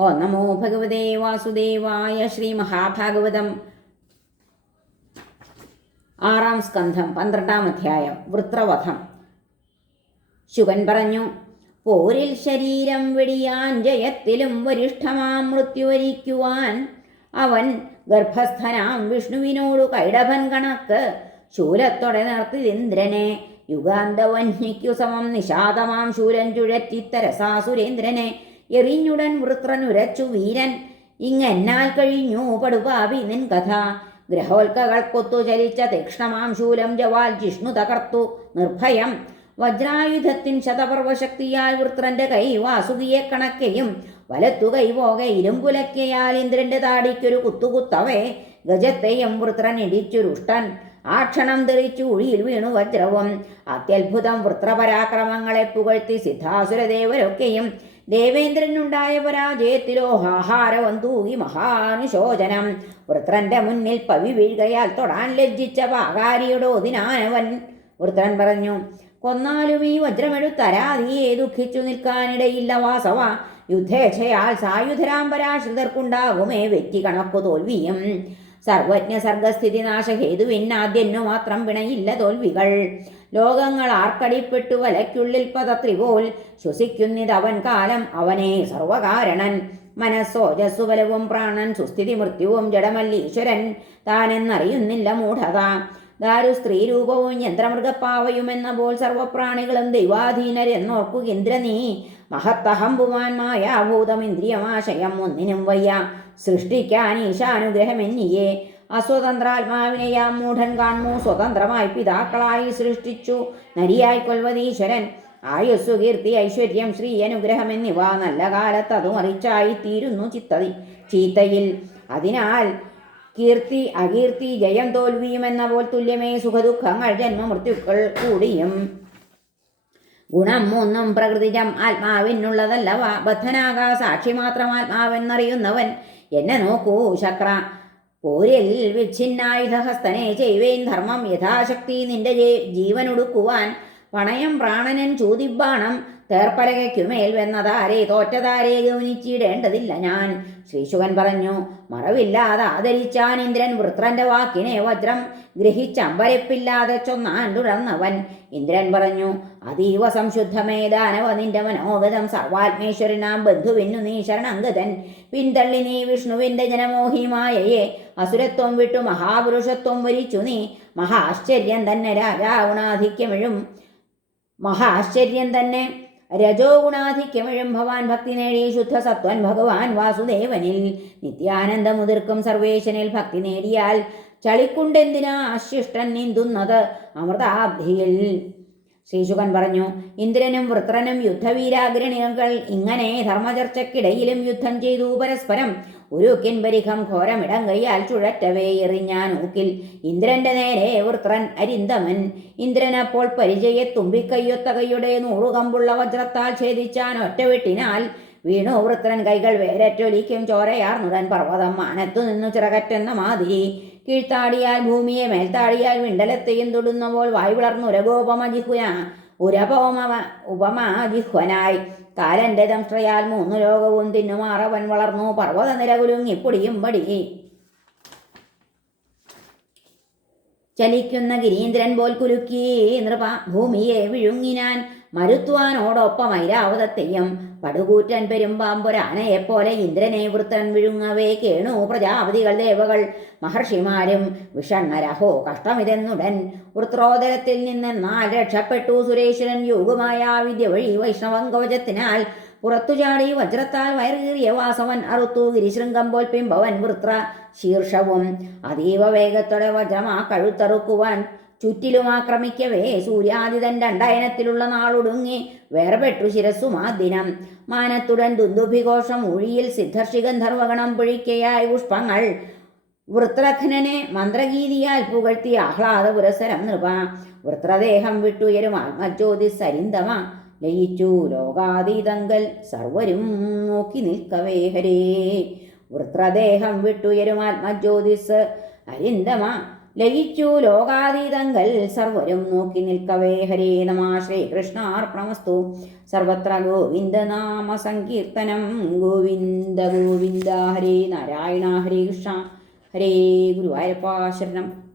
ഓ നമോ ഭഗവതേ വാസുദേവായ ശ്രീ മഹാഭാഗവതം. ആറാം സ്കന്ധം പന്ത്രണ്ടാം അധ്യായം വൃത്രവധം. ശുകൻ പറഞ്ഞു പോരിൽ ശരീരം വെടിയാൻ ജയത്തിലും വരിഷ്ഠമാം മൃത്യുവരിക്കുവാൻ അവൻ ഗർഭസ്ഥനാം വിഷ്ണുവിനോടു കൈടഭൻ കണക്ക്. ശൂലത്തോടെ നിർത്തിന്ദ്രനെ യുഗാന്തവന്യയ്ക്കു സമം നിഷാദമാം ശൂരൻ ചുഴറ്റിത്തരസാ സുരേന്ദ്രനെ. എറിഞ്ഞുടൻ വൃത്രനുരച്ചു വീരൻ. ഇങ്ങെന്നാൽ കഴിഞ്ഞു പടുപാവി നിൻ കഥ. ഗ്രഹോൽക്കകൾക്കൊത്തു ചലിച്ച തീക്ഷ്ണമാം ശൂലം ജവാൽ ജിഷ്ണു തകർത്തു. നിർഭയം. വജ്രായുധത്തിൻ ശതപർവശക്തിയാൽ വൃത്രന്റെ കൈ വാസുകിയെ കണക്കെയും വലത്തു കൈപോകെ ഇരുമ്പുലക്കയാൽ ഇന്ദ്രന്റെ താടിക്കൊരു കുത്തുകുത്തവേ. ഗജത്തെയും വൃത്രൻ ഇടിച്ചുരുഷ്ടൻ. ആ ക്ഷണം തെറിച്ചു ഉഴിയിൽ വീണു വജ്രവും. അത്യത്ഭുതം വൃത്രപരാക്രമങ്ങളെ പുകഴ്ത്തി സിദ്ധാസുരദേവരൊക്കെയും ദേവേന്ദ്രനുണ്ടായ പരാജയത്തിലോ ആഹാരവും തൂകി മഹാനുശോചനം. വൃത്രന്റെ മുന്നിൽ പവി വീഴുകയാൽ തൊടാൻ ലജ്ജിച്ച പാകാരിയുടെ ഒതിനാനവൻ. വൃത്രൻ പറഞ്ഞു കൊന്നാലും ഈ വജ്രമെടുത്തരാതിയെ ദുഃഖിച്ചു നിൽക്കാനിടയില്ല വാസവ. യുദ്ധേച്ഛയാൽ സായുധരാം പരാശ്രിതർക്കുണ്ടാകുമേ വെറ്റി കണക്കു തോൽവിയും. സർവജ്ഞ സർഗസ്ഥിതി നാശഹേതുവിനാദ്യന്നു മാത്രം പിണയില്ല തോൽവികൾ. ലോകങ്ങൾ ആർക്കടിപ്പെട്ടു വലയ്ക്കുള്ളിൽ പതത്രിപോൽ ശ്വസിക്കുന്നിതവൻ കാലം അവനെ സർവകാരണൻ. മനസ്സോജസ്സു ബലവും പ്രാണൻ സുസ്ഥിതി മൃത്യുവും ജഡമല്ലീശ്വരൻ താനെന്നറിയുന്നില്ല മൂഢത. ദാരു സ്ത്രീരൂപവും യന്ത്രമൃഗപ്പാവയുമെന്ന പോൽ സർവപ്രാണികളും ദൈവാധീനരെന്നോർക്കുക ഇന്ദ്രനീ. മഹത്തഹംബുവാൻ മായാഭൂതം ഇന്ദ്രിയമാശയം ഒന്നിനും വയ്യ. സൃഷ്ടിക്കാൻ ഈശാനുഗ്രഹമെന്നിയെ. അസ്വതന്ത്രാത്മാവിനെയാം മൂഢൻ കാണുന്നു. സ്വതന്ത്രമായി പിതാക്കളായി സൃഷ്ടിച്ചു. നരിയായി കൊൽവതീശ്വരൻ ആയുസ്സു കീർത്തി ഐശ്വര്യം ശ്രീ അനുഗ്രഹം എന്നിവ നല്ല കാലത്ത് അതും മറിച്ചായി തീരുന്നു ചിത്തതി ചീത്തയിൽ. അതിനാൽ കീർത്തി അകീർത്തി ജയം തോൽവിയും എന്ന പോൽ തുല്യമേ സുഖദുഃഖങ്ങൾ ജന്മമൃത്യുക്കൾ കൂടിയും. ഗുണം മൂന്നും പ്രകൃതിജം ആത്മാവിനുള്ളതല്ല ബദ്ധനാകാ സാക്ഷി മാത്രം ആത്മാവെന്നറിയുന്നവൻ. എന്നെ നോക്കൂ ശക്ര പോരിൽ വിച്ഛിന്നായുധഹസ്തനെ ചെയ്വേൻ ധർമ്മം യഥാശക്തി നിന്റെ ജീവനൊടുക്കുവാൻ പണയം പ്രാണനൻ ചൂതിബാണം തേർപ്പലകയ്ക്കുമേൽ വെന്നതാരെ തോറ്റതാരെ ഗൗനിച്ചിടേണ്ടതില്ല ഞാൻ. ശ്രീശുകൻ പറഞ്ഞു മറവില്ലാതെ ആദരിച്ചാൻ ഇന്ദ്രൻ വൃത്രന്റെ വാക്കിനെ വജ്രം ഗ്രഹിച്ചമ്പരപ്പില്ലാതെ ചൊന്നാൻ തുടർന്നവൻ. ഇന്ദ്രൻ പറഞ്ഞു അതീവ സംശുദ്ധമേ ദാനവ നിന്റെ മനോഗതം സർവാത്മേശ്വരനാം ബന്ധുവിനു നീ ശരണംഗതൻ. പിന്തള്ളി നീ വിഷ്ണുവിന്റെ ജനമോഹിമായയെ അസുരത്വം വിട്ടു മഹാപുരുഷത്വം വരിച്ചു നീ. മഹാശ്ചര്യം തന്നെ രാജാഗുണാധിക്യമിഴും മഹാശ്ചര്യം തന്നെ. രജോ ഗുണാധിക്യമിഴും ഭവാൻ ഭക്തി നേടി ശുദ്ധ സത്വൻ ഭഗവാൻ വാസുദേവനിൽ. നിത്യാനന്ദമുതിർക്കും സർവേശനിൽ ഭക്തി നേടിയാൽ ചളിക്കുണ്ടെന്തിനാ അശിഷ്ടൻ നീന്തുന്നത് അമൃതാബ്ധിയിൽ? ശ്രീശുഖൻ പറഞ്ഞു ഇന്ദ്രനും വൃത്രനും യുദ്ധവീരാഗ്രണികൾ ഇങ്ങനെ ധർമ്മചർച്ചക്കിടയിലും യുദ്ധം ചെയ്തു പരസ്പരം ഒരു കിൻപരിഖം ഘോരമിടം കൈയാൽ ചുഴറ്റവേ എറിഞ്ഞാൻ ഊക്കിൽ. ഇന്ദ്രന്റെ നേരെ വൃത്രൻ അരിന്തമൻ. പരിചയെ തുമ്പിക്കയ്യൊത്ത കൈയുടെ നൂറുകമ്പുള്ള വജ്രത്താൽ ഛേദിച്ചാൻ ഒറ്റവെട്ടിനാൽ. വീണു വൃത്രൻ കൈകൾ വേരറ്റൊലിക്കും ചോരയാർന്നുടൻ പർവതം മാനത്തു നിന്നു ചിറകറ്റെന്ന മാതിരി. കീഴ്ത്താടിയാൽ ഭൂമിയെ മേൽത്താടിയാൽ വിണ്ടലത്തെയും തൊടുന്നപ്പോൾ വായ് വളർന്നു ഉരഗോപമ ജിഹുന ഉരപോമ ഉപമാജിഹ്വനായി കാലന്റെ ദംഷ്ട്രയാൽ മൂന്നു ലോകവും തിന്നുമാറവൻ വളർന്നു. പർവത നിരകുലുങ്ങി പടി. ചലിക്കുന്ന ഗിരീന്ദ്രൻ പോൽ കുലുക്കി നൃപ ഭൂമിയെ വിഴുങ്ങിനാൻ മരുത്വാനോടൊപ്പം ഐരാവതത്തെയും പടുകൂറ്റൻ പെരുമ്പാമ്പൊരാനയെപ്പോലെ ഇന്ദ്രനെ വൃത്തൻ വിഴുങ്ങവേ കേണു പ്രജാപതികൾ ദേവകൾ. മഹർഷിമാരും വിഷണ്ണരഹോ കഷ്ടമിതെന്നുടൻ വൃത്രോദരത്തിൽ നിന്നെന്നാൽ രക്ഷപ്പെട്ടു സുരേശ്വരൻ യോഗമായ വിദ്യ വഴി വൈഷ്ണവം കവചത്തിനാൽ പുറത്തു ചാടി വജ്രത്താൽ വയറുകീറിയ വാസവൻ അറുത്തു ഗിരിശൃംഗം പോൽ പിമ്പവൻ വൃത്ര ശീർഷവും. അതീവ വേഗത്തോടെ വജ്രമാ കഴുത്തറുക്കുവാൻ ചുറ്റിലും ആക്രമിക്കവേ സൂര്യാതിതൻ രണ്ടയനത്തിലുള്ള നാളൊടുങ്ങി വേർപെട്ടു ശിരസ്സും ആ ദിനം. മാനത്തുടൻ ദുന്ദുഭിഘോഷം ഉഴിയിൽ സിദ്ധർഷി ഗന്ധർവഗണം പിഴിക്കയായ പുഷ്പങ്ങൾ. വൃത്രഘ്നനെ മന്ത്രഗീതിയാൽ പുകഴ്ത്തി ആഹ്ലാദ പുരസരം നൃപ. വൃത്രദേഹം വിട്ടുയരും ആത്മജ്യോതി സരിന്തമ ലയിച്ചു ലോകാതീതങ്കൽ സർവരും നോക്കി നിൽക്കവേ ഹരേ. വൃത്രദേഹം വിട്ടുയരും ആത്മജ്യോതിസ് അരിന്തമ. ലയിച്ചു ലോകാതീതങ്കൽ സർവരും നോക്കി നിൽക്കവേ ഹരേ. നമ ശ്രീകൃഷ്ണാർപ്പണമസ്തു. സർവത്ര ഗോവിന്ദനാമ സങ്കീർത്തനം. ഗോവിന്ദ ഗോവിന്ദ ഹരേ നാരായണ ഹരേ കൃഷ്ണ. ഹരേ ഗുരുവായൂരപ്പ ശരണം.